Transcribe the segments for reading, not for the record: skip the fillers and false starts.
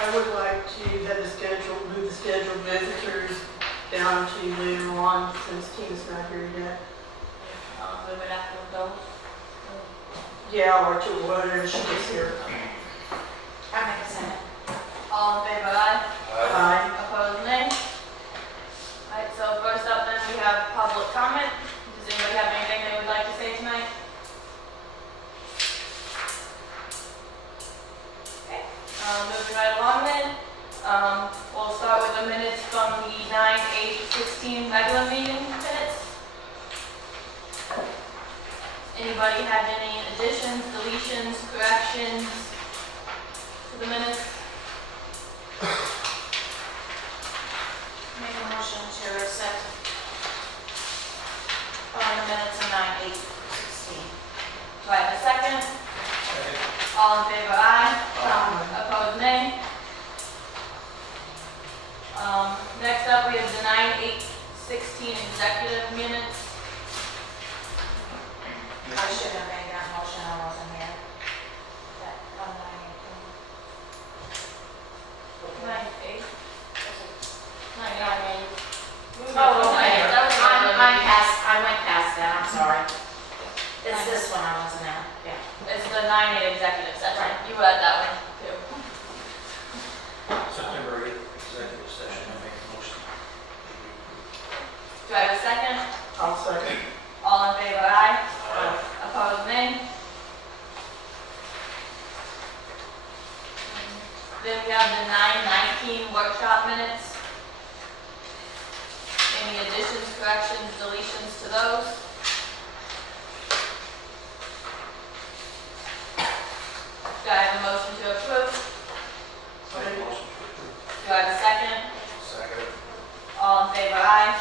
I would like to have move the scheduled visitors down to later on since Tina's not here yet. Move it after those. Yeah, or to whenever she gets here. I make a second. All in favor, aye? Aye. Opposed, nay? Alright, so first up then we have public comment. Does anybody have anything they would like to say tonight? Okay, moving right along then. We'll start with the minutes from the 9/8/16 regular meeting minutes. Anybody have any additions, deletions, corrections to the minutes? Make a motion to accept the minutes of 9/8/16. Do I have a second? All in favor, aye? Opposed, nay? Next up, we have the 9/8/16 executive minutes. I should have made that motion, I wasn't here. That, on 9/18. 9/8? 9/8. 9/8. Oh, okay. That was my I went past that, I'm sorry. It's this one I wasn't at, yeah. It's the 9/8 executive session. You had that one too. September 8th, executive session, I make a motion. Do I have a second? I'll second. All in favor, aye? Opposed, nay? Then we have the 9/19 workshop minutes. Any additions, corrections, deletions to those? Do I have a motion to approve? Make a motion to approve. Do I have a second? Second. All in favor, aye?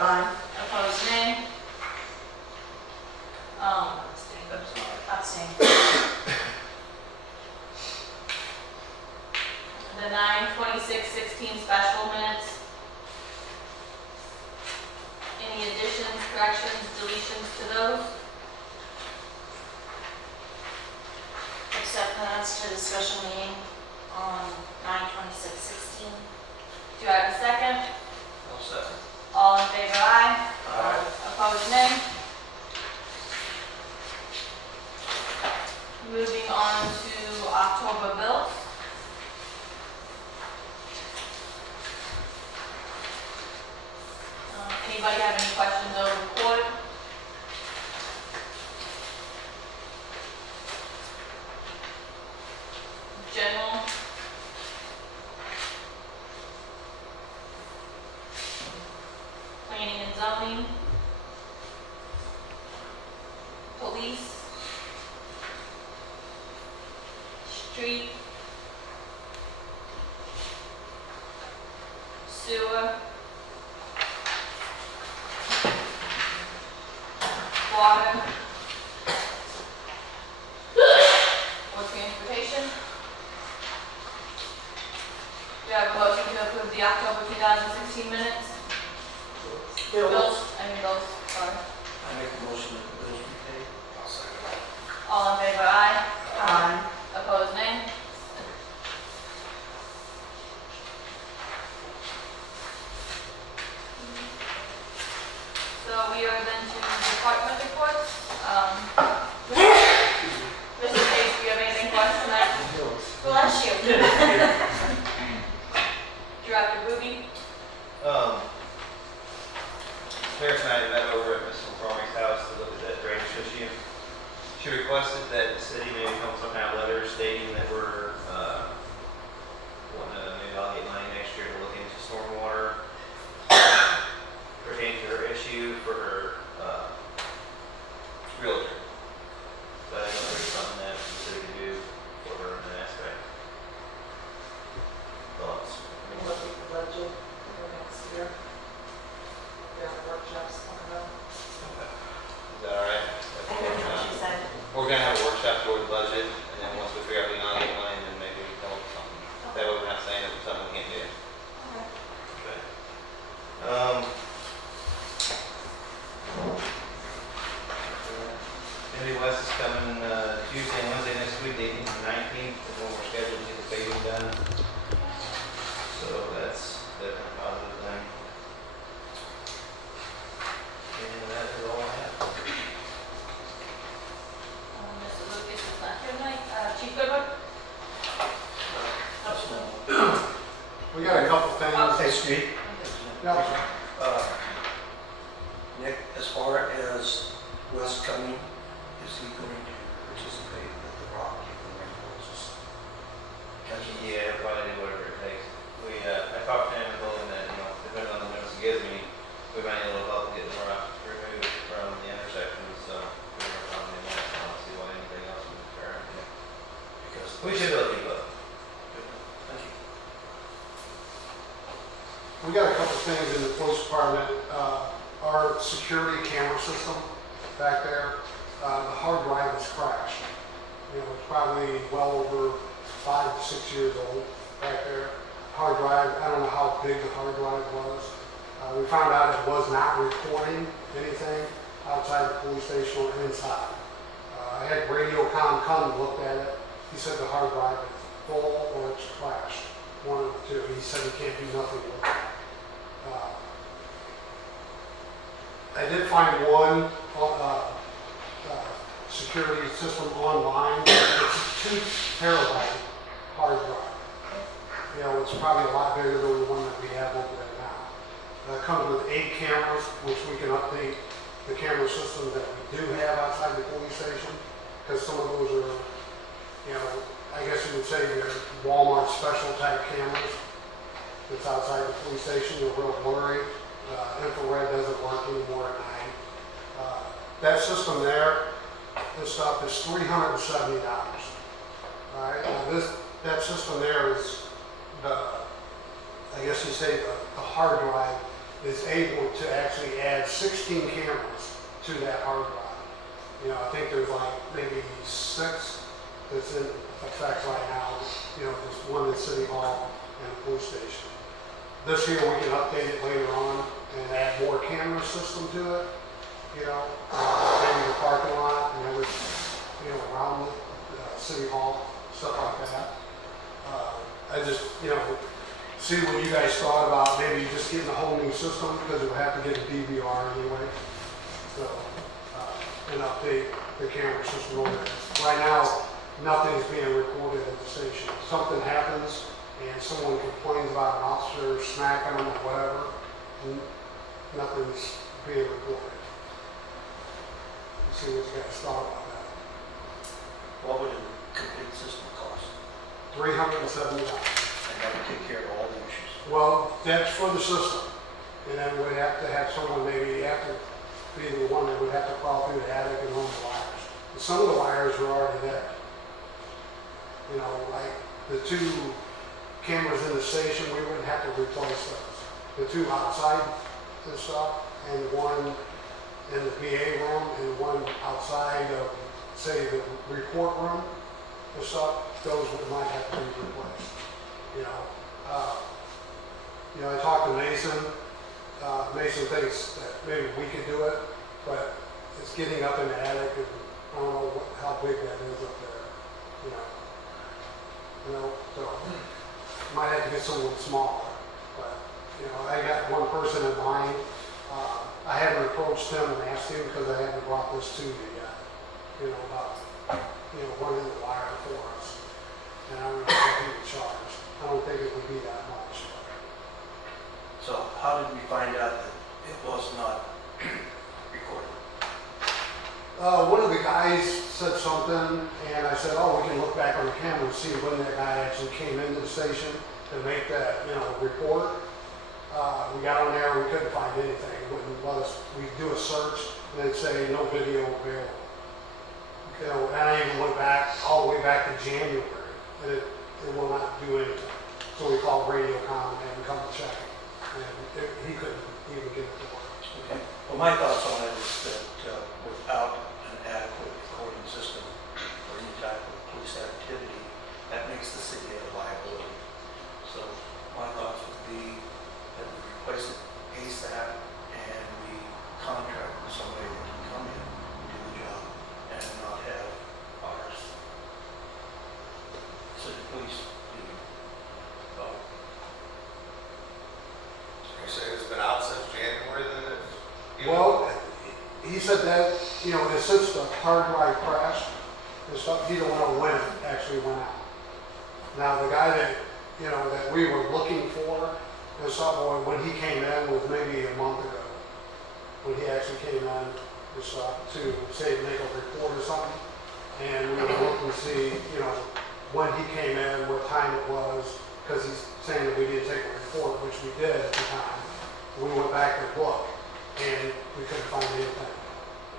Aye. Opposed, nay? Abstain. The 9/26/16 special minutes. Any additions, corrections, deletions to those? Accept minutes to the special meeting on 9/26/16. Do I have a second? I'll second. All in favor, aye? Aye. Opposed, nay? Moving on to October bills. Anybody have any questions over the report? General? Planning and zoning? Police? Street? Sewer? Water? Or transportation? Do you have a motion to approve the October 2016 minutes? Bills, sorry. I make a motion that the bills be paid. I'll second. All in favor, aye? Aye. Opposed, nay? So we are then to department reports. Mr. Chase, do you have anything for us tonight? Bless you. Director Ruby? Paris and I met over at Ms. McCormick's house to look at that drainage issue. She requested that the city maybe come with some kind of letter stating that we're wanting to maybe allocate money next year to look into stormwater pertaining to her issue for her realtor. But I know there's something that the city can do for her in that aspect. Thoughts? We'll look at the budget for next year. Yeah, workshops, talk about. Is that all right? I heard what she said. We're gonna have a workshop toward the budget, and then once we figure out the non-get line, then maybe we come up with something. That way we're not saying that it's something we can't do. Okay. Andy West is coming Tuesday and Wednesday next week, 18th and 19th, is when we're scheduled to get the paving done. Steve? Yeah. Nick, as far as Wes coming, is he going to participate with the rock and rainforests? Yeah, probably do whatever it takes. I talked to him and told him that, depending on the notice he gives me, we might need a little help getting the rock removed from the intersections, so we're working on that. I don't see why anything else would occur. Because We should be able to keep up. Thank you. We got a couple things in the police department. Our security camera system back there, the hard drive has crashed. It's probably well over 5 to 6 years old back there. Hard drive, I don't know how big the hard drive was. We found out it was not recording anything outside the police station or inside. I had Radiocom come and looked at it. He said the hard drive is full or it's crashed. One of the two. He said he can't do nothing with it. I did find one security system online. It's a 2 terabyte hard drive. It's probably a lot bigger than the one that we have over there now. It comes with 8 cameras, which we can update the camera system that we do have outside the police station, because some of those are, I guess you would say they're Walmart special type cameras that's outside the police station. They're real blurry. Infrared doesn't work anymore at night. That system there, this stuff is $370. All right, now that system there is I guess you say the hard drive is able to actually add 16 cameras to that hard drive. I think there's like maybe 6 that's in effect right now. There's one at City Hall and the police station. This year we can update it later on and add more camera system to it. Maybe the parking lot and everything, around the City Hall, stuff like that. I just, see what you guys thought about maybe just getting a whole new system, because we'll have to get a DVR anyway. So, and update the camera system over there. Right now, nothing's being recorded at the station. If something happens and someone complains about an officer smacking them or whatever, nothing's being recorded. See what you guys thought about that. What would a complete system cost? $370. And that would take care of all the issues. Well, that's for the system. And then we'd have to have someone maybe after being the one that would have to crawl through the attic and run the wires. And some of the wires are already there. Like the 2 cameras in the station, we wouldn't have to replace those. The 2 outside and stuff, and one in the PA room, and one outside of, say, the report room and stuff, those might have to be replaced. I talked to Mason. Mason thinks that maybe we could do it, but it's getting up in the attic, and I don't know how big that is up there. So might have to get someone smaller. But I got one person in mind. I haven't approached him and asked him because I haven't brought this to you yet. About running the wire for us, and I don't know what he would charge. I don't think it would be that much. So how did we find out that it was not recorded? One of the guys said something, and I said, "Oh, we can look back on the camera and see when that guy actually came into the station to make that, report." We got on there, we couldn't find anything. It wouldn't let us. We do a search, and it'd say no video available. And I even went back all the way back to January, and it will not do anything. So we called Radiocom and had them come check it, and he couldn't even get it to work. Okay. Well, my thoughts on it is that without an adequate recording system for any type of police activity, that makes the city a liability. So my thoughts would be that we replace it ASAP and we contract with somebody that can come in and do the job and not have our city police do both. You say it's been out since January then? Well, he said that, since the hard drive crashed and stuff, he don't know when it actually went out. Now, the guy that, that we were looking for, And so when he came in was maybe a month ago, when he actually came in to say, make a report or something. And we were looking to see, you know, when he came in, what time it was, because he's saying that we didn't take a report, which we did at the time. We went back and looked, and we couldn't find anything.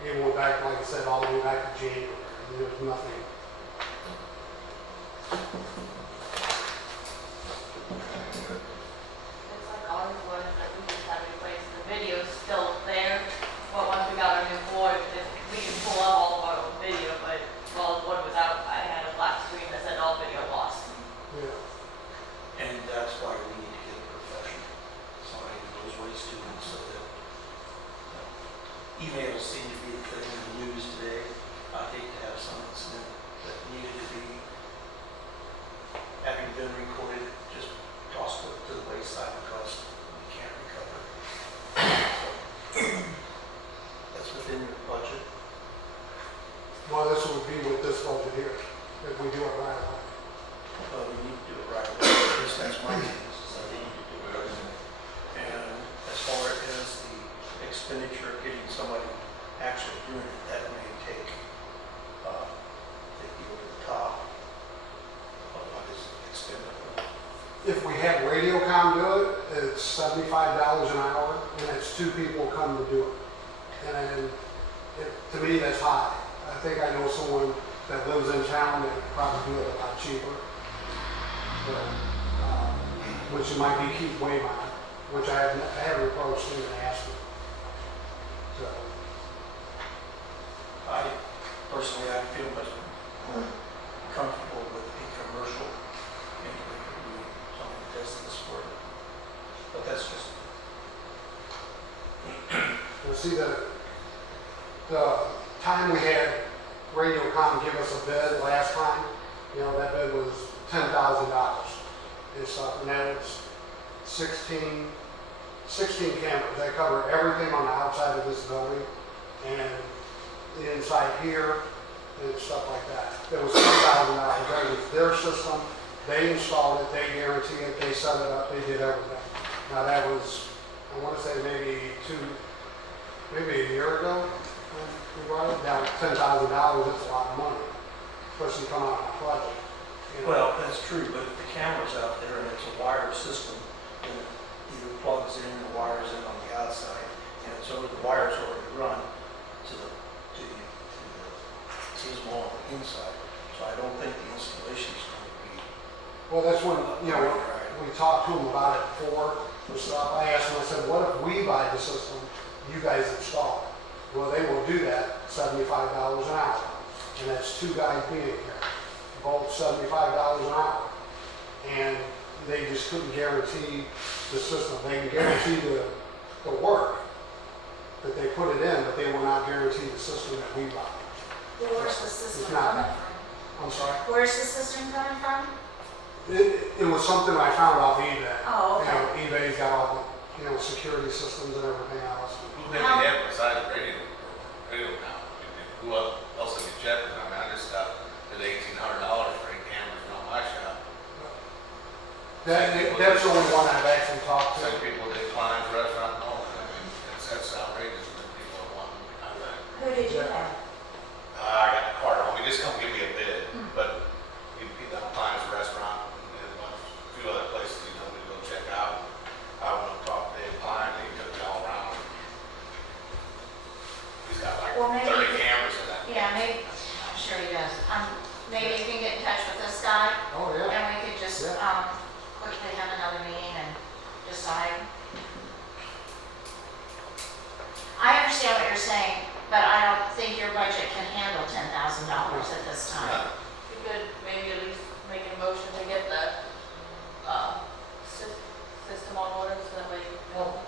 Even went back, like I said, all the way back to January, and there was nothing. It's like always was that we just had to replace the video's still there, but once we got our new board, we can pull up all of our old video, but while the board was out, I had a black screen that said all video lost. Yeah. And that's why we need to get a professional, somebody who knows what he's doing, so that emails seem to be the thing in the news today. I'd hate to have some incident that needed to be, having been recorded, just tossed to the wayside because we can't recover. So, that's within your budget. Well, this would be with this budget here, if we do it right away. We need to do it right away. At least that's my case, is that we need to do it right away. And as far as the expenditure, getting somebody actually doing it, that may take, if you go to the top of what is expendable. If we have Radiocom do it, it's $75 an hour, and it's 2 people come to do it. And to me, that's high. I think I know someone that lives in town that could probably do it a lot cheaper. But, which it might be Keith Waymire, which I haven't approached him and asked him. So, Personally, I feel much more comfortable with a commercial individual doing something that does this for me. But that's just, you'll see that the time we had Radiocom give us a bid last time, you know, that bid was $10,000 and stuff, and that was 16 cameras. They cover everything on the outside of this building and the inside here and stuff like that. It was $10,000. That was their system. They installed it, they guaranteed it, they set it up, they did everything. Now that was, I want to say maybe a year ago. We brought it down $10,000. That's a lot of money, especially coming out of my budget. You know. well, that's true, but if the camera's out there and it's a wired system, then it either plugs in, the wire's in on the outside, and it's over, the wire's already run to the seasonal on the inside. So I don't think the installation's going to be. Well, that's when, you know, we talked to them about it before and stuff. I asked them, I said, what if we buy the system, you guys install it? Well, they will do that, $75 an hour. And that's 2 guys being here, both $75 an hour. And they just couldn't guarantee the system. They can guarantee the work that they put it in, but they will not guarantee the system that we buy. Where's the system It's not coming that. from? I'm sorry? Where's the system coming from? It was something I found off eBay. Oh, okay. You know, eBay's got all the, you know, security systems and everything else. Who did they have besides radio now? Who else have you checked? I mean, I just stopped at $1,800 for 8 cameras in my shop. That's the only one I've actually talked to. Some people decline restaurant and all that. I mean, that's outrageous that people are wanting to do that. Who did you have? I got the card on me, just come give me a bid, but you the appliance restaurant and a few other places you told me to go check out. I went and talked to the appliance, he took me all around. He's got like Well, maybe 30 cameras in that. Yeah, maybe, I'm sure he does. Maybe you can get in touch with this guy, Oh, yeah. and we could just, Yeah. quickly have another meeting and decide. I understand what you're saying, but I don't think your budget can handle $10,000 at this time. We could maybe at least make a motion to get the, system on order so that way. Well,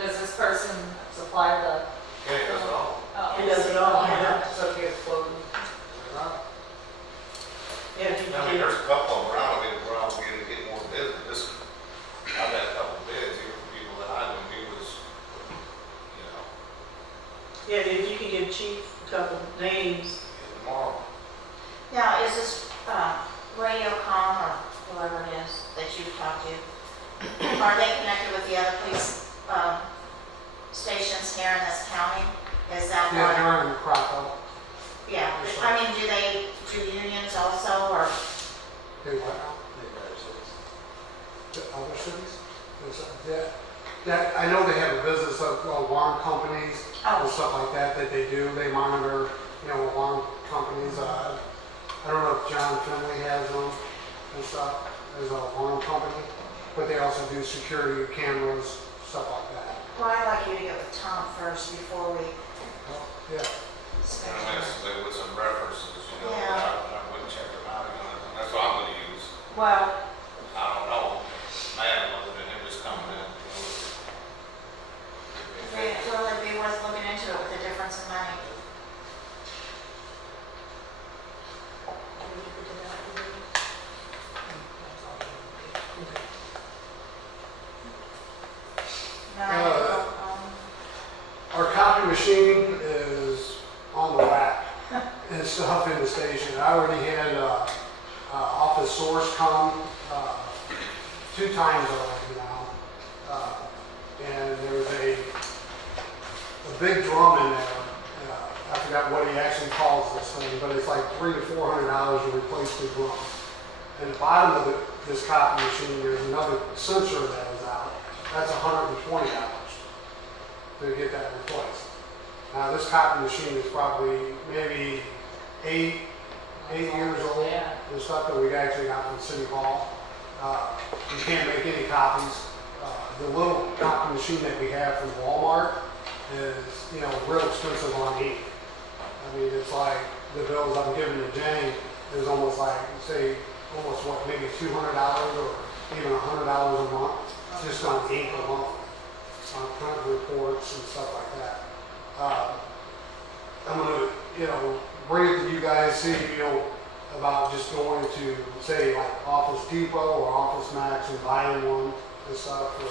does this person supply the, Yeah, he does it all. Oh. He does it all, yeah, yeah. so he gets floating? Yeah, I mean, there's a couple of them around, we get more bids, but this, I've had a couple of bids, even from people that I knew, he was, you know, yeah, if you can give Chief a couple names. tomorrow. Now, is this, Radiocom or whoever it is that you've talked to, Are they connected with the other police stations here in this county? Is that Yeah, what? they're in Krakow. Yeah, I mean, do they do unions also, or? They what now? The other cities? That, I know they have a business of alarm companies and Oh, stuff like that that they do. They monitor, alarm companies. I don't know if John Finley has them and stuff. There's an alarm company, but they also do security cameras, stuff like that. well, I'd like you to get with Tom first before we Yeah. schedule. With some references, Yeah. I wouldn't check them out, that's what I'm gonna use. Well, I don't know, man, other than him just coming in, it'd really be worth looking into it with the difference in money. No, Our copy machine is on the rack and stuff in the station. I already had Office Source come 2 times already now. And there's a big drum in there. I forgot what he actually calls this thing, but it's like $300 to $400 to replace the drum. And the bottom of this copy machine, there's another sensor that is out. That's $120 to get that replaced. Now, this copy machine is probably maybe eight years old Yeah. and stuff that we actually got from City Hall. You can't make any copies. The little copy machine that we have from Walmart is, real expensive on ink. I mean, it's like the bills I'm giving to Jane is almost like, say, almost what, maybe $200 or even $100 a month just on ink alone, on print reports and stuff like that. I'm gonna, bring it to you guys, see, about just going to, say, like Office Depot or Office Max and buying one and stuff for,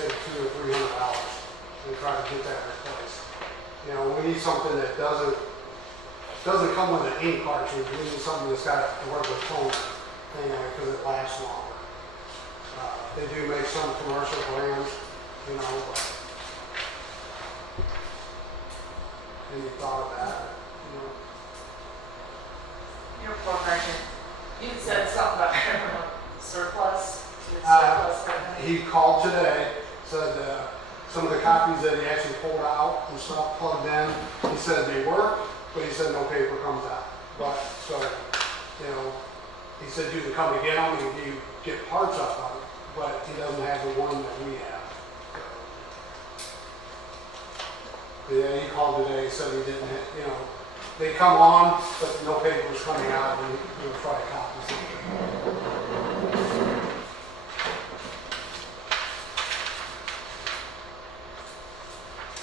say, $200 or $300 and try to get that replaced. We need something that doesn't come with an ink cartridge. We need something that's got to work with toner, because it lasts longer. They do make some commercial brands, but any thought of that? your poor budget. You said something about surplus, He called today, said some of the copies that he actually pulled out and stuff plugged in, he said they work, but he said no paper comes out. But, so, he said you can come and get them and you get parts of them, but he doesn't have the one that we have. Yeah, he called today, said he didn't have, they come on, but no paper was coming out, and he would try to copy something.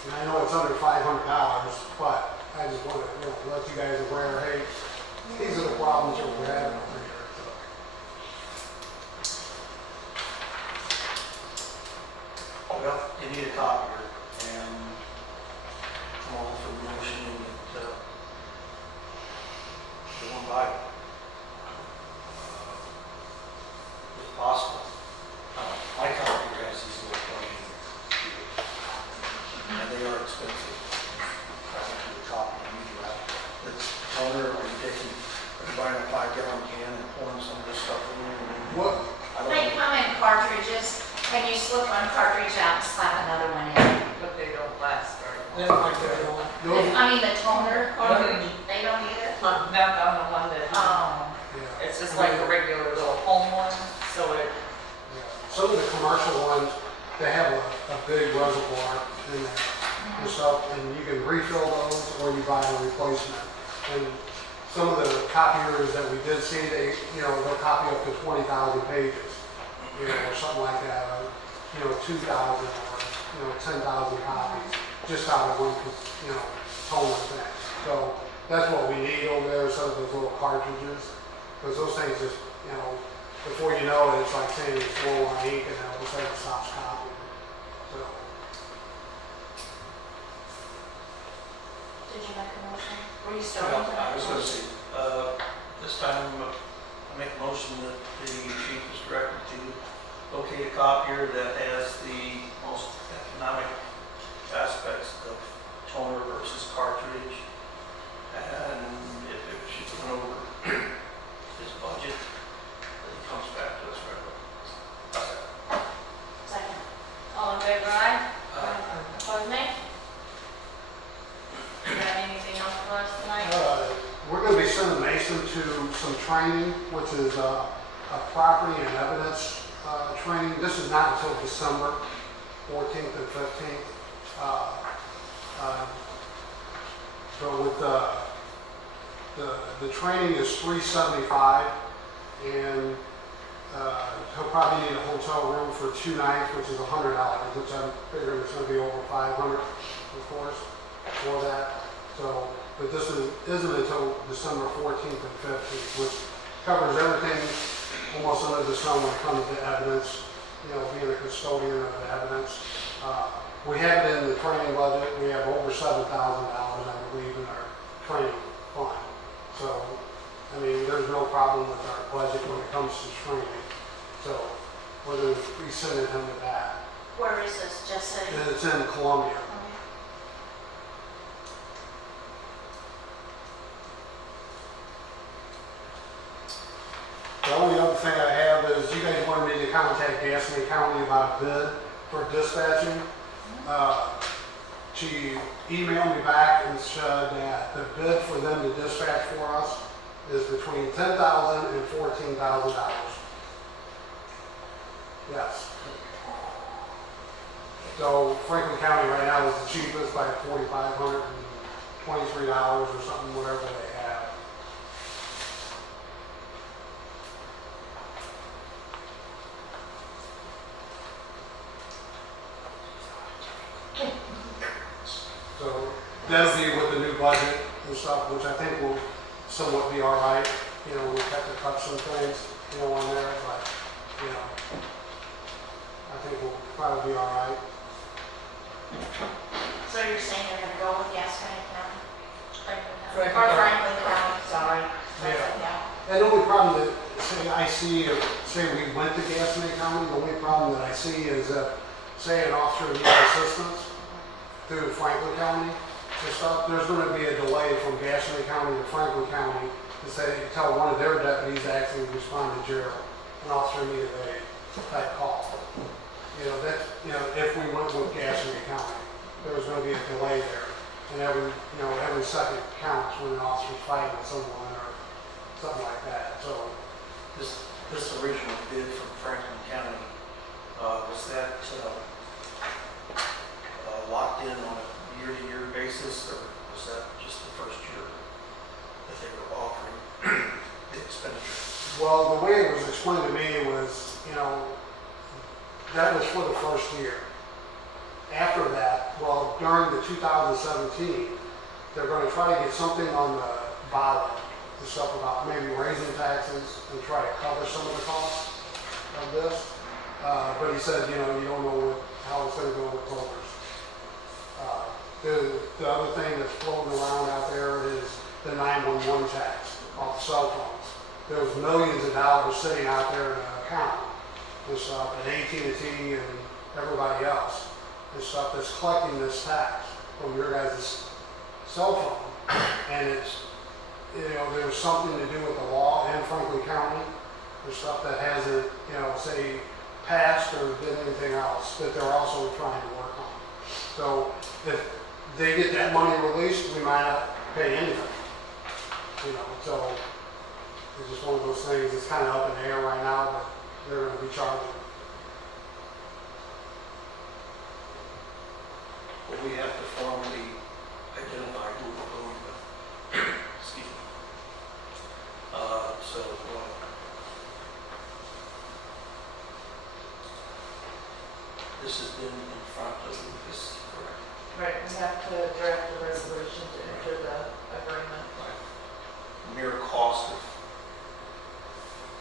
And I know it's under $500, but I just want to, let you guys aware, hey, these are the problems that we're having over here. Well, you need a copier, and I'm all for the motion that they won't buy it. If possible. My copier has these little plain, and they are expensive. I went to the copy and you have the toner, or you taking, are you buying a 5-gallon can and pouring some of this stuff in there? What? I don't They know. come in cartridges, and you slip one cartridge out and slap another one in. but they don't last very They long. don't like that, I mean, the toner, Mhm. they don't either? Not on the one that, Yeah. it's just like a regular little home one, so it, Yeah. Some of the commercial ones, they have a big reservoir in there and stuff, and you can refill those or you buy a replacement. And some of the copiers that we did see, they'll copy up to 20,000 pages, or something like that, or, 2,000 or, 10,000 copies, just out of one, toner thing. So that's what we need over there, some of those little cartridges, because those things just, before you know it, it's like saying it's full on ink and then all of a sudden it stops copying. So, Did you make a motion? Were you still? Well, I was going to say, this time I make a motion that the chief is directed to locate a copier that has the most economic aspects of toner versus cartridge. And if it should run over his budget, then he comes back to us right away. How's that? Second. All in favor, aye? Uh, Opposed, nay? You got anything else for us tonight? We're gonna be sending Mason to some training, which is a property and evidence training. This is not until December 14th and 15th. So with the training is $375, and he'll probably need a hotel room for 2 nights, which is $100, which I'm figuring it's gonna be over 500, of course, for that. So, but this isn't until December 14th and 15th, which covers everything almost under the sun when it comes to evidence, you know, being a custodian of the evidence. We have it in the training budget. We have over $7,000, I believe, in our training fund. So, I mean, there's no problem with our budget when it comes to training. So, we're going to be sending him to that. Where is this, just saying? And it's in Columbia. The only other thing I have is you guys wanted me to contact Gaston County about a bid for dispatching. She emailed me back and said that the bid for them to dispatch for us is between $10,000 and $14,000. Yes. So Franklin County right now is the cheapest by $4,523 or something, whatever they have. So that'll be with the new budget and stuff, which I think will somewhat be all right. You know, we'll have to cut some things, you know, on there, but, you know, I think we'll probably be all right. So you're saying you're gonna go with Gaston County? Franklin Or County. Franklin County, sorry. Yeah. And the only problem that, say, I see, say we went to Gaston County, the only problem that I see is that, say, an officer needs assistance through Franklin County and stuff, there's gonna be a delay from Gaston County to Franklin County to say, tell one of their deputies to actually respond to Gerald. An officer needed a type call. You know, that's, you know, if we went with Gaston County, there was gonna be a delay there. And every second counts when an officer's fighting with someone or something like that, so. This original bid from Franklin County, was that locked in on a year-to-year basis, or was that just the first year that they were offering the expenditure? Well, the way it was explained to me was, you know, that was for the first year. After that, well, during the 2017, they're going to try to get something on the ballot and stuff about maybe raising taxes and try to cover some of the costs of this. But he said, you know, you don't know how it's going to go with voters. The other thing that's floating around out there is the 911 tax off cell phones. There was millions of dollars sitting out there in an account and stuff, and AT&T and everybody else and stuff that's collecting this tax from your guys' cell phone. And it's, you know, there's something to do with the law in Franklin County and stuff that hasn't, you know, say, passed or did anything else that they're also trying to work on. So if they get that money released, we might not pay anything. You know, so it's just one of those things. It's kind of up in the air right now, but they're going to be charging. But we have to formally identify who we're going with. Excuse me. This has been in front of Lucas, correct? Right, we have to draft a resolution to enter the agreement. Mere cost of,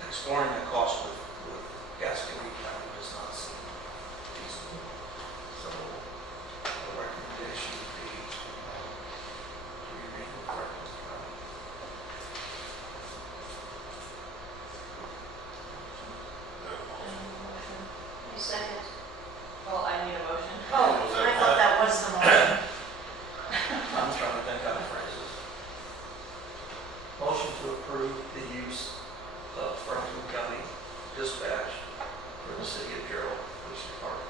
exploring the cost with Gascony County does not seem feasible. So the recommendation would be to remain with Franklin County. dispatch for the city of Gerald Police Department.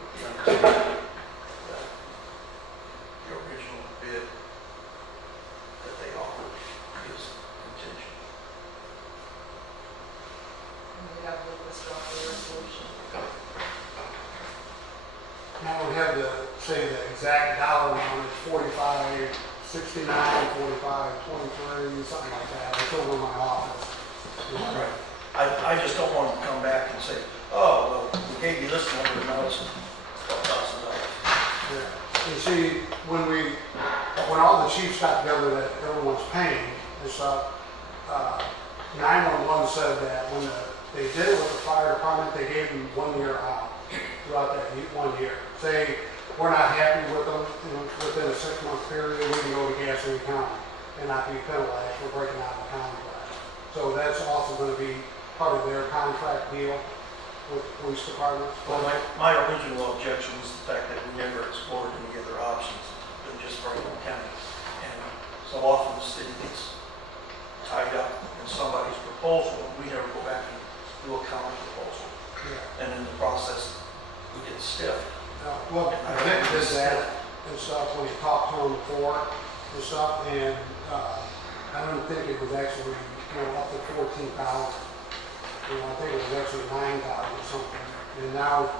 With the understanding that the original bid that they offered is contingent. And we have to withdraw the resolution. Now we have to say the exact dollar amount, it's 45, 69, 45, 23, something like that. It's over in my office. Right. I just don't want to come back and say, oh, well, we gave you this number, now it's $12,000. Yeah. You see, when all the chiefs got together that everyone's paying and stuff, 911 said that when they did it with the fire department, they gave them 1 year out throughout that 1 year. Say, we're not happy with them, within a 6-month period, we can go to Gaston County and not be penalized for breaking out the contract. So that's also going to be part of their contract deal with the police departments. Well, my original objection was the fact that we never explored any other options than just Franklin County. And so often the city gets tied up in somebody's proposal, and we never go back and do a counter proposal. Yeah. And in the process, we get stiff. Well, Vic did that and stuff when he talked to him before and stuff, and I don't think it was actually, up to 14,000. I think it was actually 9,000 or something. And now,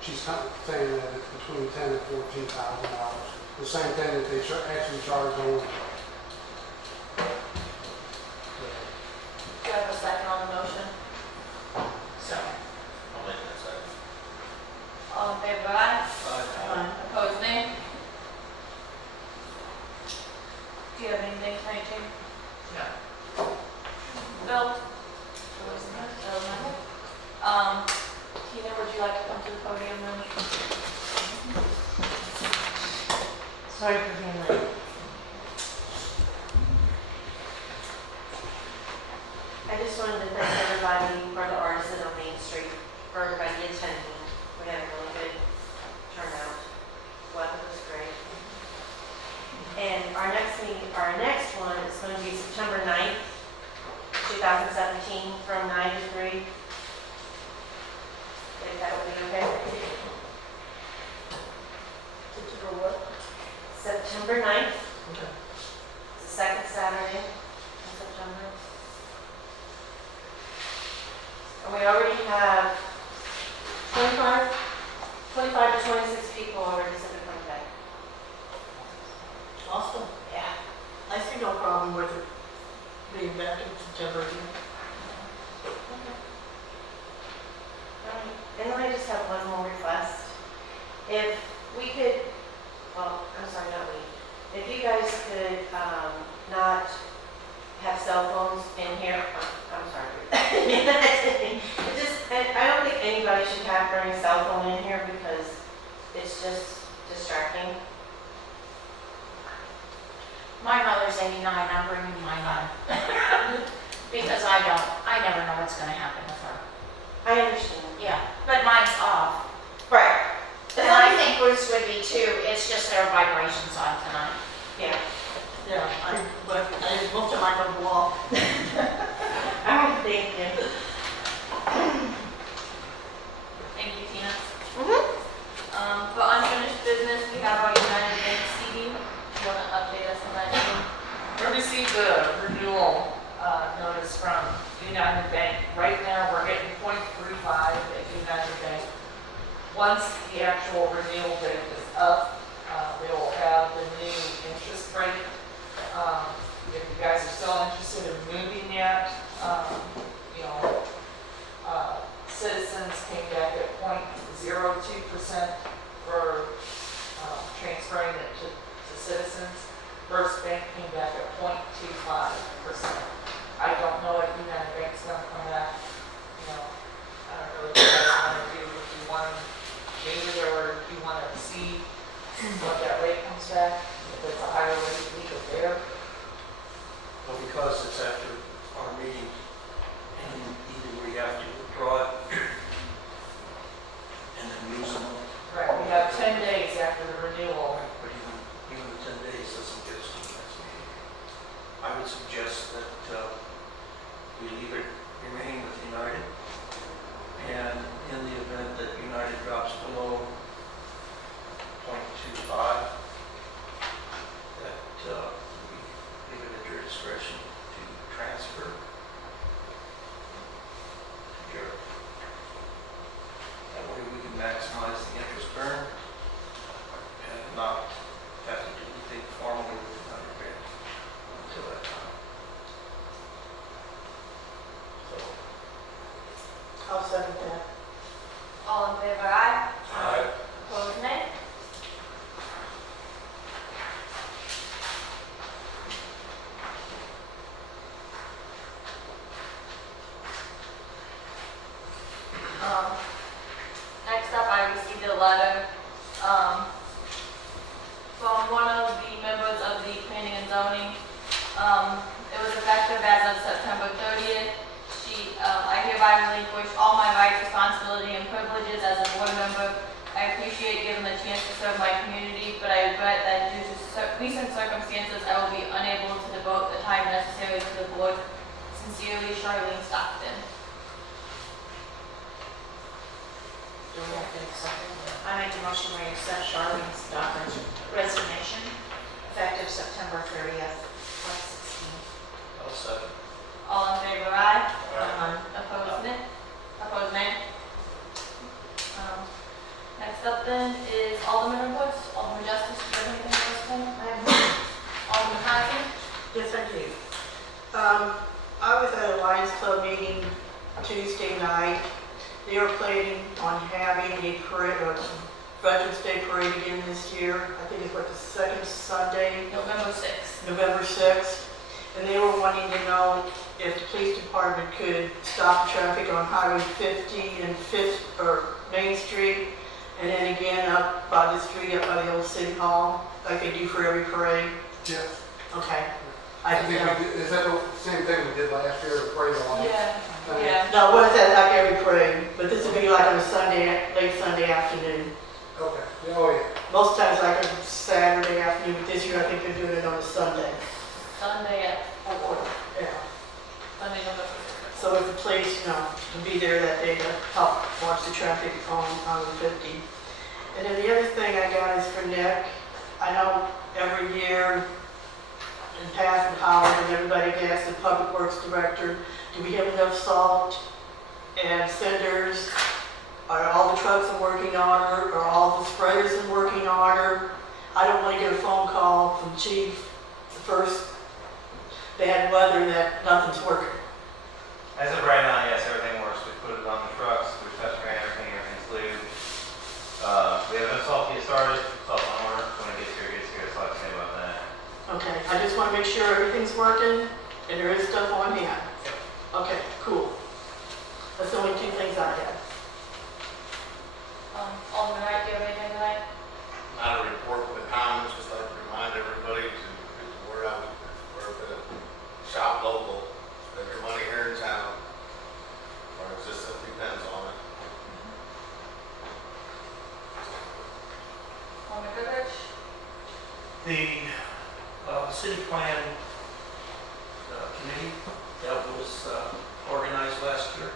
she's kind of saying that it's between $10,000 and $14,000. The same thing that they actually charge on. Do you have a second on the motion? Second. I'll make that second. All in favor, aye? Opposed, nay? Do you have anything tonight, Jane? No. Bill? Tina, would you like to come to the podium now? Sorry for being late. I just wanted to thank everybody for the artists on Main Street, for everybody attending. We had a really good turnout. Weather was great. And our next one is going to be September 9th, 2017, from 9 to 3. If that would be okay. September what? September 9th, Okay. it's the second Saturday in September. And we already have 25 to 26 people already said they're coming back. Awesome. Yeah. I see no problem with it being back in September again. Alright. And then I just have one more request. If we could, well, I'm sorry, not we. If you guys could not have cell phones in here, I'm sorry. I don't think anybody should have bring a cell phone in here because it's just distracting. My mother's 89, I'm bringing mine on. Because I never know what's gonna happen with her. I understand. Yeah, but mine's off. Right. And I think Bruce would be too, it's just their vibrations on tonight. Yeah. Yeah, but I looked at my number wall. Thank you. Thank you, Tina. Mm-hmm. For unfinished business, we have our United Bank CD. Do you want to update us on that, Jane? We received a renewal notice from United Bank. Right now, we're getting 0.35 at United Bank. Once the actual renewal date is up, they will have the new interest rate. If you guys are still interested in moving yet, Citizens came back at 0.02% for transferring it to Citizens. First Bank came back at 0.25%. I don't know if United Bank's gonna come back, I don't know what you guys wanna do, if you want to move it or if you wanna see what that rate comes back, if it's a higher rate, leave it there. Well, because it's after our meeting, and either we have to withdraw it and then use them. Right, we have 10 days after the renewal. But even the 10 days doesn't get us to the next meeting. I would suggest that we leave remain with United. And in the event that United drops below 0.25, that we leave it at your discretion to transfer to Gerald. That way we can maximize the interest earned and not have to do anything formally with the undergrad until that time. So, I'll second that. All in favor, aye. Aye. Opposed, nay. Next up, I received a letter, from one of the members of the planning and zoning. It was effective as of September 30th. I hereby relinquish all my rights, responsibility, and privileges as a board member. I appreciate given the chance to serve my community, but I regret that due to recent circumstances, I will be unable to devote the time necessary to the board. Sincerely, Charlene Stockton. Do we have to accept it? I make a motion we accept Charlene Stockton's resignation effective September 30th, 2016. I'll second. All in favor, aye. Aye. Opposed, nay? Opposed, nay? Next up then is Alderman reports. Alderman Justice, do you have anything for us tonight? I have one. Alderman Hodges? Yes, I do. I was at a Lions Club meeting Tuesday night. They are planning on having a parade, Veterans Day parade again this year. I think it's the second Sunday, November 6th. November 6th. And they were wanting to know if the police department could stop traffic on Highway 50 and Main Street, and then again up by the street, up by the old city hall, like they do for every parade. Yes. Okay. I think we did, is that the same thing we did last year, the parade along? Yeah, yeah. No, what is that, like every parade? But this would be like on a Sunday, late Sunday afternoon. Okay, yeah, oh yeah. Most times like a Saturday afternoon, but this year I think they're doing it on a Sunday. Sunday at 4. Yeah. Sunday, November 6th. So if the police, would be there that day to help watch the traffic on 50. And then the other thing I got is for Nick. I know every year in past and Howard and everybody gets the public works director, do we have enough salt and cinders? Are all the trucks in working order? Are all the sprayers in working order? I don't want to get a phone call from chief the first bad weather that nothing's working. As of right now, yes, everything works. We put it on the trucks, we touch ran everything, everything's lubed. We have no salt get started, salt's on order. When it gets here, that's all I can say about that. Okay, I just want to make sure everything's working and there is stuff on hand. Okay, cool. That's the only two things I have. Alderman Wright, do you have anything tonight? Not a report with comments, just like to remind everybody to get the word out. We're going to shop local, spend your money here in town, or it just depends on it. Alderman Goodrich? The city plan committee that was organized last year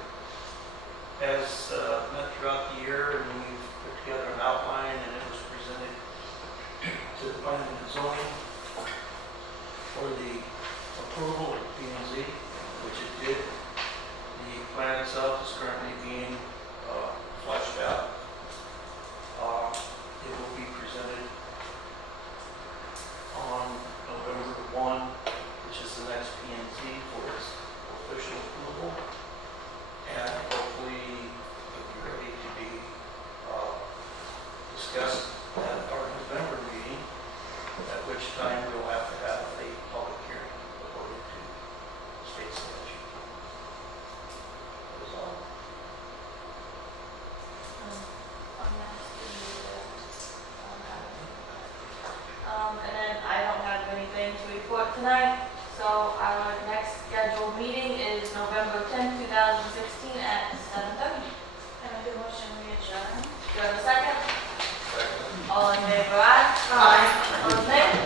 has met throughout the year, and we've put together an outline, and it was presented to the planning and zoning for the approval of P&Z, which it did. The plan itself is currently being fleshed out. It will be presented on November 1, which is the next P&Z for its official approval. And hopefully it'll be ready to be discussed at our November meeting, at which time we'll have to have a public hearing according to state statute. That was all. And then I don't have anything to report tonight, so our next scheduled meeting is November 10th, 2016 at 7:30. Can I do a motion we adjourn? Do you have a second? Second. All in favor, aye? Aye. Opposed, nay?